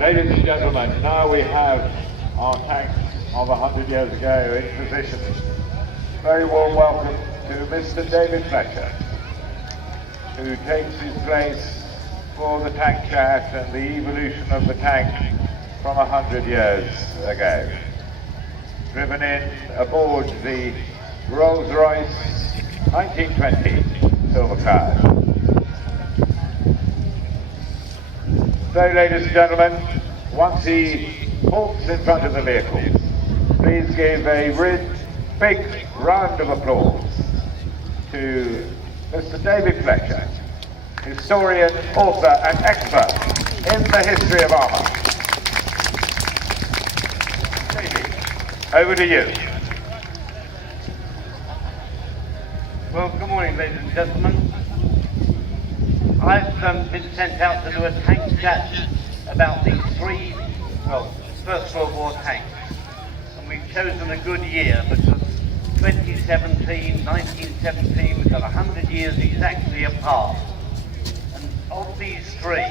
Ladies and gentlemen, now we have our tank of 100 years ago in position. Very warm welcome to Mr. David Fletcher, who takes his place for the tank chat and the evolution of the tank from 100 years ago. Driven in aboard the Rolls-Royce 1920 silver cloud. So, ladies and gentlemen, once he halts in front of the vehicle, please give a big round of applause to Mr. David Fletcher, historian, author and expert in the history of armour. David, over to you. Well, good morning, ladies and gentlemen. I've been sent out to do a tank chat about these three, First World War tanks. And we've chosen a good year because 2017, 1917, we've got 100 years exactly apart. And of these three,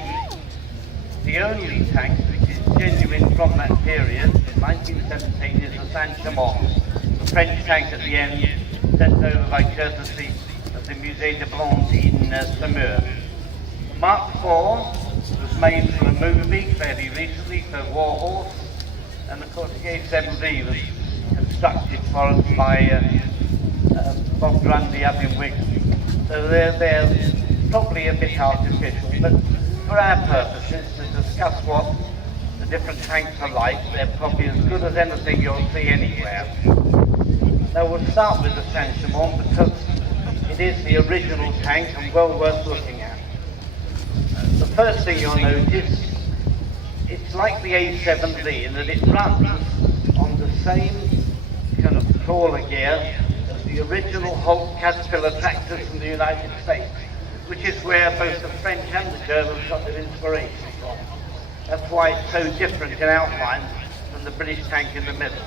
the only tank which is genuine from that period, in 1917, is the Saint-Chamond, the French tank at the end, sent over by courtesy of the Musée de Blanc in Saumur. Mark IV was made for a movie fairly recently, for War Horse, and of course the A7V was constructed for us by Bob Grundy up in Wigan. So they're probably a bit artificial, but for our purposes, to discuss what the different tanks are like, they're probably as good as anything you'll see anywhere. Now we'll start with the Saint-Chamond because it is the original tank and well worth looking at. The first thing you'll notice, it's like the A7V in that it runs on the same kind of crawler gear as the original Holt Caterpillar tractors from the United States, which is where both the French and the Germans got their inspiration from. That's why it's so different in outline from the British tank in the middle.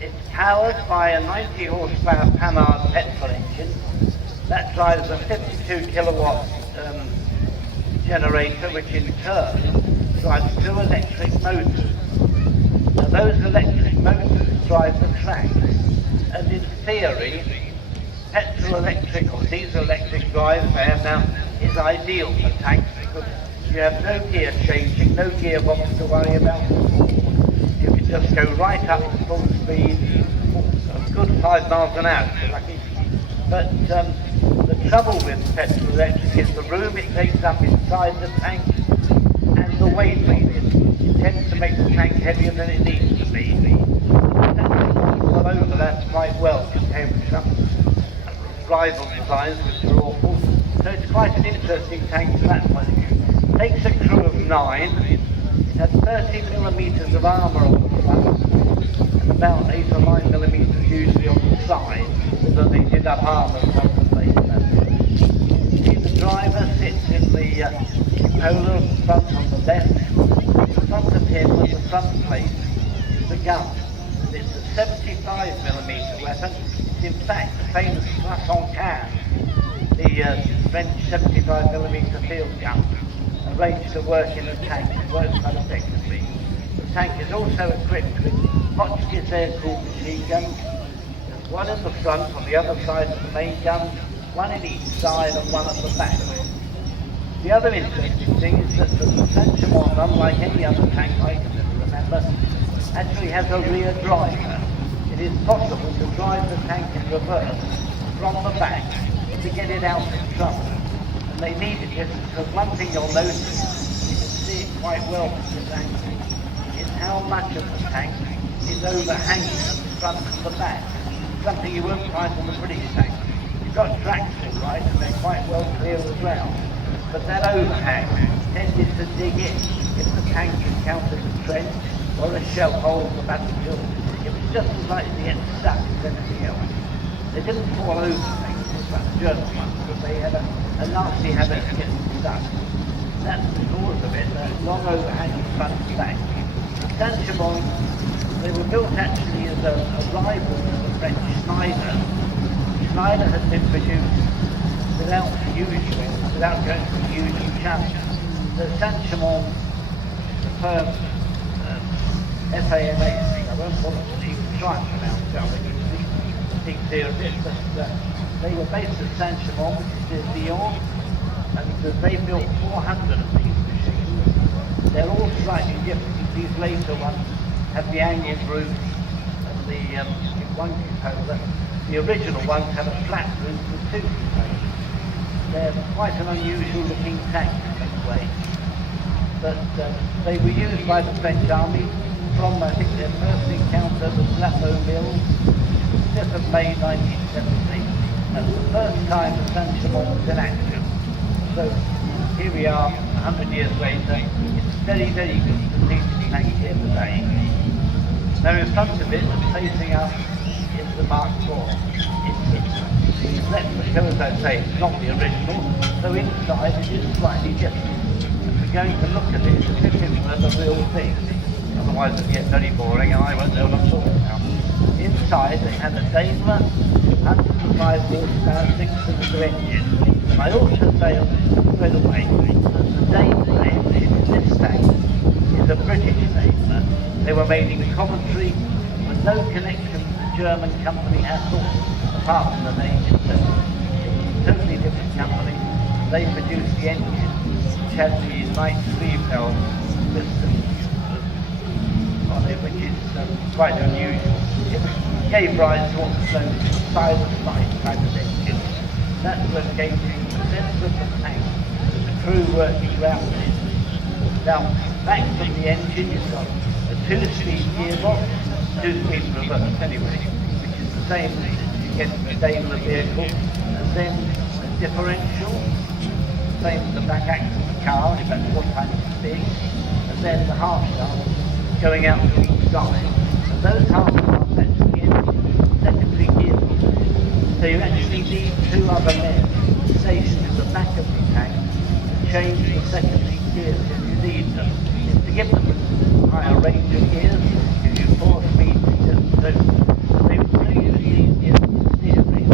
It's powered by a 90 horsepower Panhard petrol engine that drives a 52 kilowatt generator, which in turn drives two electric motors. Now those electric motors drive the tracks, and in theory, petrol electric or diesel electric drive they have now is ideal for tanks because you have no gear changing, no gearbox to worry about. You can just go right up to full speed, a good 5 miles an hour if you're lucky. But the trouble with petrol electric is the room it takes up inside the tank and the weight of it. It tends to make the tank heavier than it needs to be. That will overlap quite well compared with some rival designs which are awful. So it's quite an interesting tank from that point of view. It takes a crew of 9. It had 30 millimetres of armour on the front and about 8 or 9 millimetres usually on the side, so they did have armour from the place. The driver sits in the polar front on the left. In front of him on the front plate is the gun. And it's a 75 millimetre weapon. It's in fact the famous Fletcher can, the French 75 millimetre field gun, arranged to work in a tank. It works quite effectively. The tank is also equipped with Hotchkiss air-cooled machine guns. There's one in the front on the other side of the main gun, one in each side and one at the back. The other interesting thing is that the Saint-Chamond, unlike any other tank I can ever remember, actually has a rear driver. It is possible to drive the tank in reverse from the back to get it out of trouble. And they needed this because one thing you'll notice, you can see it quite well from this angle, is how much of the tank is overhanging at the front and the back. Something you won't find on the British tank. You've got tracks all right and they're quite well clear of the ground. But that overhang tended to dig in. If the tank encountered a trench or a shell hole in the battlefield, it was just as likely to get stuck as anything else. They didn't fall over things, like the German ones, but they had a nasty habit of getting stuck. That's the cause of it, that long overhanging front and back. The Saint-Chamond, they were built actually as a rival to the French Schneider. Schneider had been produced without going through huge channels. The Saint-Chamond firm FAMA. I won't want to even try and pronounce it. I think it's the big deal of it. But they were based at Saint-Chamond, which is near Lyon, and they built 400 of these machines. They're all slightly different. These later ones have the angled roof and the one cupola. The original ones had a flat roof with two cupolas. They're quite an unusual looking tank in many ways. But they were used by the French army from, I think, their first encounter with Plateau Mills, 5th of May 1970. And the first time the Saint-Chamond was in action. So here we are, 100 years later. It's very, very good to see the tank here today. Now in front of it, and facing us, is the Mark IV. It's replica, as I say, it's not the original, so inside it is slightly different. If we're going to look at it as if it were the real thing, otherwise it'll get very boring and I won't know what I'm talking about. Inside they had a Daimler 105 horsepower 6-cylinder engine. And I ought to say straight away that the Daimler engine in this tank is a British Daimler. They were made in Coventry with no connection to the German company at all, apart from the name itself. It's a totally different company. They produced the engine, which had the nice 3-valve system on it, which is quite unusual. It gave rise to what's known as the side-of-side type of engine. That's located in the centre of the tank, with the crew working around it. Now, back from the engine, you've got a 2-speed gearbox, 2-speed reverse anyway, which is the same as you get in the Daimler vehicle, and then a differential, same as the back axle of the car, only about 4 times as big, and then the half shaft going out to each side. And those half shafts actually in secondary gearboxes. So you actually need 2 other men stationed in the back of the tank to change the secondary gears if you need them. To give them a higher range of gears, gives you 4 speed gears. So they also use these gears for steering.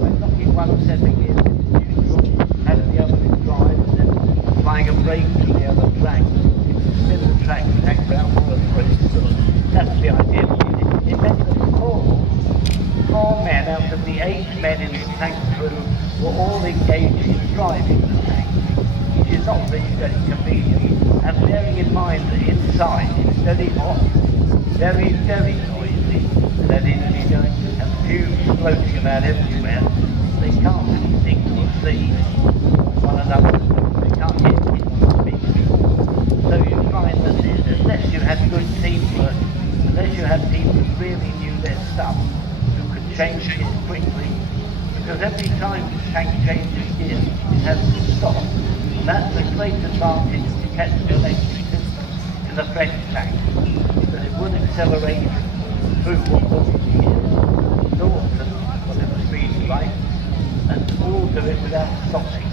By knocking one set of gears into neutral, having the other in drive, and then applying a brake to the other track. Spin the track round more than pretty good. That's the idea. It meant that 4 men out of the 8 men in the tank crew were all engaged in driving the tank, which is not really very convenient. And bearing in mind that inside it's very hot, very, very noisy, and that energy going and fumes floating about everywhere, they can't really think or see one another. They can't hear people speaking. So you find that unless you had good teamwork, unless you had people who really knew their stuff, who could change gears quickly, because every time the tank changes gears, it has to stop. And that's a great advantage of the petrol electric system in the French tank, that it would accelerate through what was the gears, north and whatever speed you like, and all do it without stopping.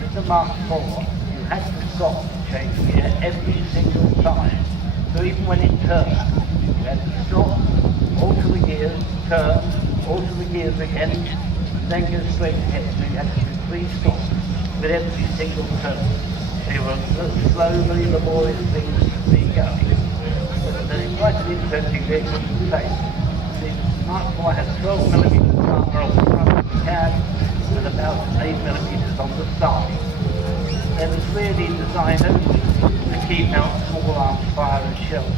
With the Mark IV, you had to stop and change gear every single time. So even when it turned, you had to stop, alter the gears, turn, alter the gears again, and then go straight ahead. So you had to do 3 stops with every single turn. They were slow, very laborious things to be going. But it's quite an interesting vehicle to say. The Mark IV has 12mm armour on the front of the cab and about 8mm on the side. It was really designed only to keep out small arms fire and shell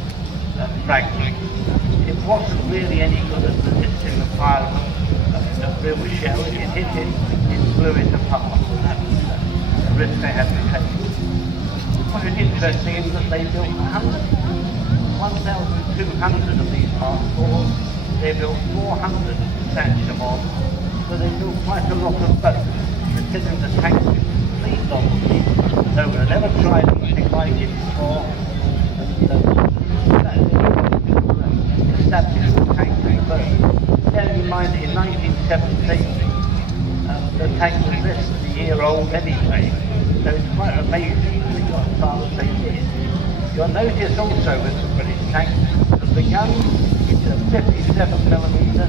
fragments. It wasn't really any good at resisting the fire of a real shell. If it hit it, it blew it apart. And that was a risk they had to take. What is interesting is that they built 1,200 of these Mark IVs. They built 400 at Saint-Chamond, so they built quite a lot of boats, considering the tank was complete novelty. No one had ever tried anything like it before. And established the tank first. Bearing in mind that in 1917, the tank was less than a year old anyway, so it's quite amazing that they got as far as they did. You'll notice also with the British tank that the gun is a 57mm,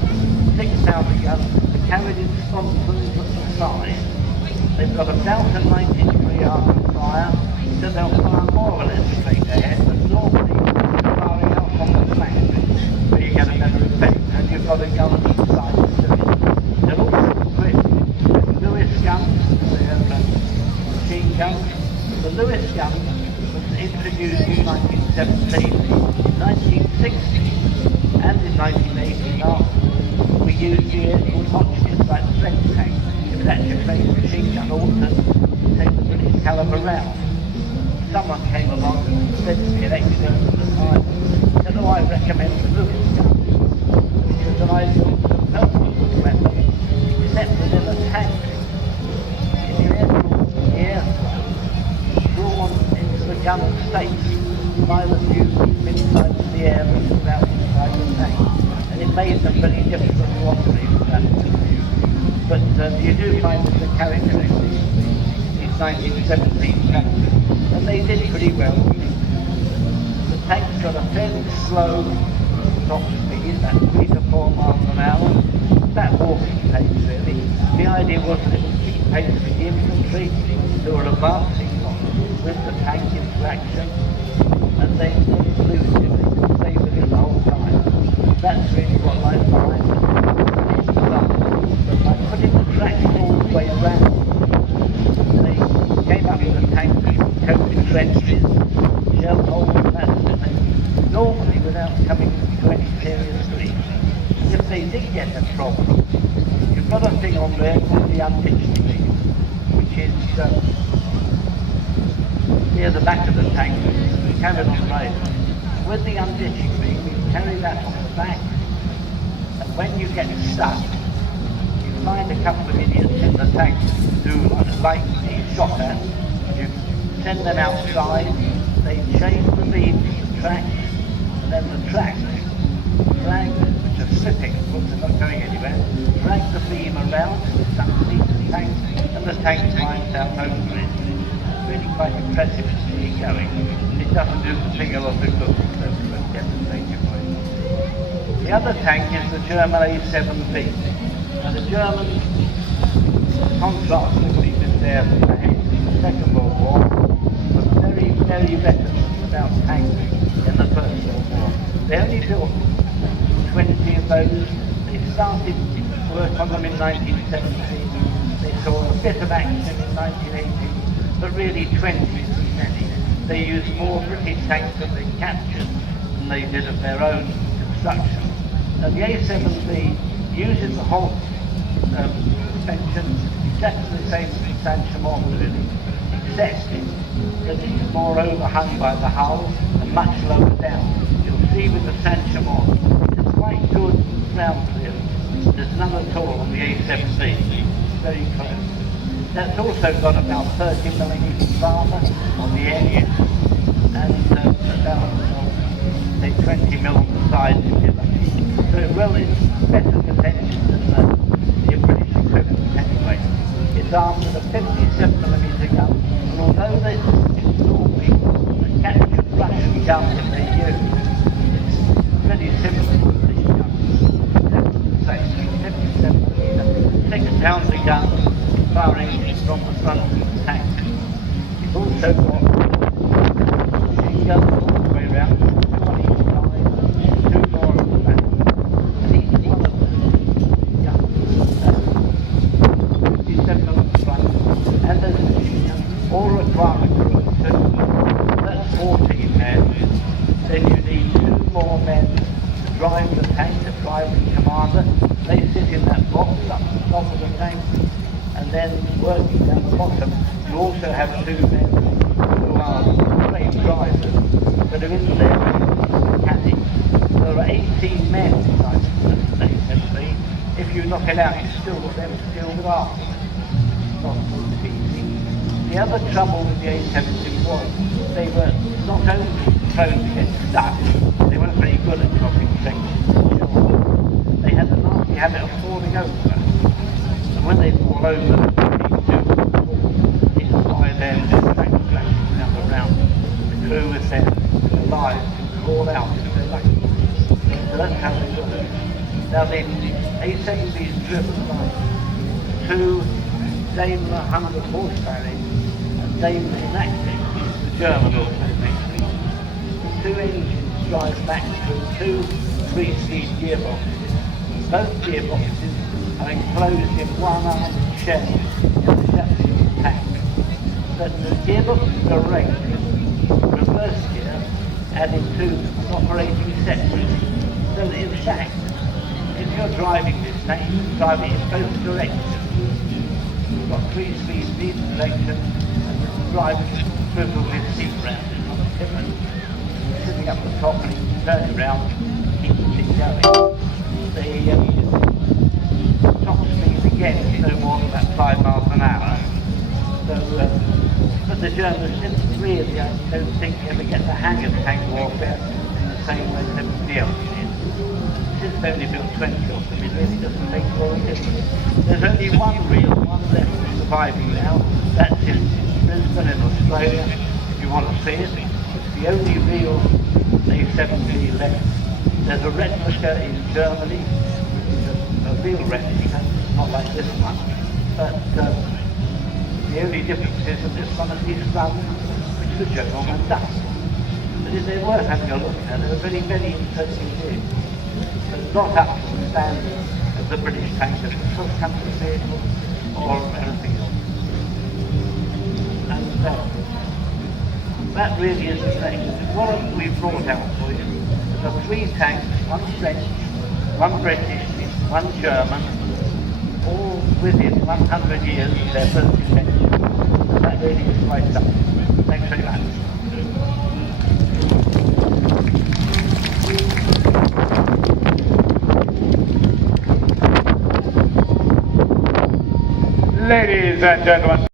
6 pounder gun, carried in sponsons at the side. They've got about a 90-degree arc of fire, so they'll fire more or less straight ahead, but normally firing out on the flank, where you get a better effect, and you've got a gun on each side to do it. They're also equipped with Lewis guns, they have machine guns. The Lewis gun was introduced in 1917, in 1960, and in 1989. We used the air-cooled Hotchkiss like the Fletcher tank. The Fletcher placed machine gun also to take the British caliber round. Someone came along and said to me, an expert at the time, said, "Oh, I recommend the Lewis gun," which is an ideal purpose weapon, except within a tank. In the air drawn into the gun state by the fuse inside the air and out inside the tank, and it made them very difficult to operate from that point of view. But you do find that the characteristics these 1917 tanks, and they did pretty well. The tank's got a fairly slow top speed, about 3 to 4 miles an hour, about walking pace really. The idea was that it would keep pace with the infantry who were advancing with the tank into action, and they didn't lose it, they could stay with it the whole time. That's really what lies behind it. But by putting the tracks all the way around, they came up with a tank with coated trenches, shell holes and that sort of thing, normally without coming to any serious grief. If they did get a problem, you've got a thing on there called the unditched beam, which is near the back of the tank. We have it on rails. With the unditching beam, you carry that on the back, and when you get stuck, you find a couple of idiots in the tank who like to be shot at. You send them outside, they chain the beam to the tracks, and then the tracks drag, which are slipping, of course they're not going anywhere, drag the beam around to the tank, and the tank climbs out over it. Really quite impressive to see it going. It doesn't do the thing a lot of good, so it's devastating way. The other tank is the German A7B. Now the Germans, contrastingly, been there for the Second World War, were very, very reticent about tanks in the First World War. They only built 20 of those. They started work on them in 1917. They saw a bit of action in 1918. But really 20 isn't many. They used more British tanks that they captured than they did of their own construction. Now the A7B uses the whole suspension exactly the same as the Saint-Chamond really, except that it's more overhung by the hull and much lower down. You'll see with the Saint-Chamond, it's quite good ground clearance. There's none at all on the A7B. It's very close. That's also got about 30mm armour on the edges and about, say, 20mm on the sides if you're lucky. So, well, it's better defended than the British equivalent anyway. It's armed with a 57mm gun, and although it's normally a captured Russian gun that they use, it's very similar to British guns. Exactly the same, 57mm, 6 pounds a gun, firing from the front of the tank. It's also got machine guns all the way around, 2 on each side, 2 more on the back. And each one of the guns, 57 on the front, and those machine guns, all require a crew of 2. That's 14 men. Then you need 2 more men to drive the tank, to drive the commander. They sit in that box up the top of the tank. And then working down the bottom, you also have 2 men who are trained drivers that are in there mechanics. There are 18 men inside the A7B. If you knock it out, you still got them to deal with afterwards. It's not so easy. The other trouble with the A7B was they were not only prone to get stuck, they weren't very good at crossing sections. They had a nasty habit of falling over. When they fall over, it's by then the track flashing out around. The crew is then alive to crawl out if they're lucky. So that's how they work. Now the A7B is driven by 2 Daimler 100 horsepower engine and Daimler Electric, the German automaker. The two engines drive back through two three-speed gearboxes. Both gearboxes are enclosed in one armed shell in the Saint-Chamond tank. But the gearboxes are ranked reverse gear added to an operating section. So that in fact, if you're driving this tank, you drive it in both directions. You've got three-speed speed selection and the driver can swivel his seat round in on the pivot. Sitting up the top and he can turn it round, keep the seat going. The top speed again is no more than about 5 miles an hour. So, but the Germans didn't really, I don't think, ever get the hang of tank warfare in the same way as everybody else did. Since they only built 20 of them, it really doesn't make a lot of difference. There's only one left surviving now. That's in Brisbane in Australia, if you want to see it. It's the only real A-7B left. There's a replica in Germany, which is a real replica, not like this one. But the only difference is that this one at least runs, which the German does. But if they were having a look at it, they're a very, very interesting view. But not up to the standard of the British tankers, the cross-country vehicle, or anything else. And that really is the thing. What we've brought out for you are 3 tanks, 1 French, 1 British, 1 German, all within 100 years of their first invention. And that really is quite something. Thanks very much. Ladies and gentlemen.